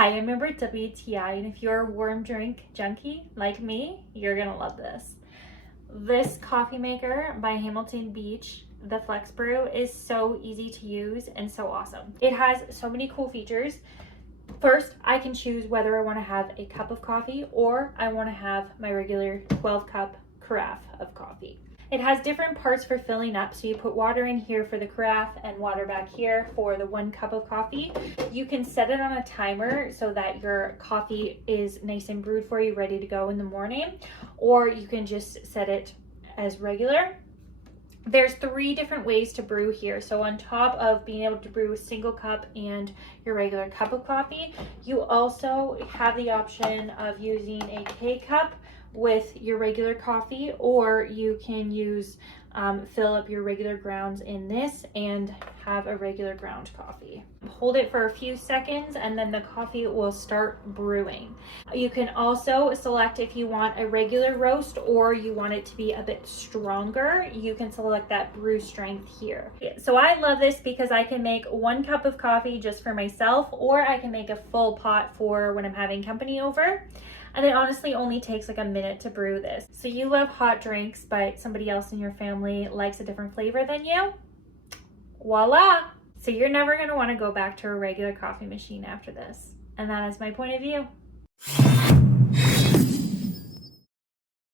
Hi, I'm a member at WTI, and if you're a warm drink junkie like me, you're gonna love this. This coffee maker by Hamilton Beach, the FlexBrew, is so easy to use and so awesome. It has so many cool features. First, I can choose whether I want to have a cup of coffee or I want to have my regular 12-cup carafe of coffee. It has different parts for filling up, so you put water in here for the carafe and water back here for the 1 cup of coffee. You can set it on a timer so that your coffee is nice and brewed for you, ready to go in the morning, or you can just set it as regular. There's 3 different ways to brew here. So on top of being able to brew a single cup and your regular cup of coffee, you also have the option of using a K-cup with your regular coffee, or you can use fill up your regular grounds in this and have a regular ground coffee. Hold it for a few seconds and then the coffee will start brewing. You can also select if you want a regular roast or you want it to be a bit stronger. You can select that brew strength here. So I love this because I can make 1 cup of coffee just for myself, or I can make a full pot for when I'm having company over. And it honestly only takes like a minute to brew this. So you love hot drinks, but somebody else in your family likes a different flavor than you? Voila! So you're never gonna wanna go back to a regular coffee machine after this. And that is my point of view.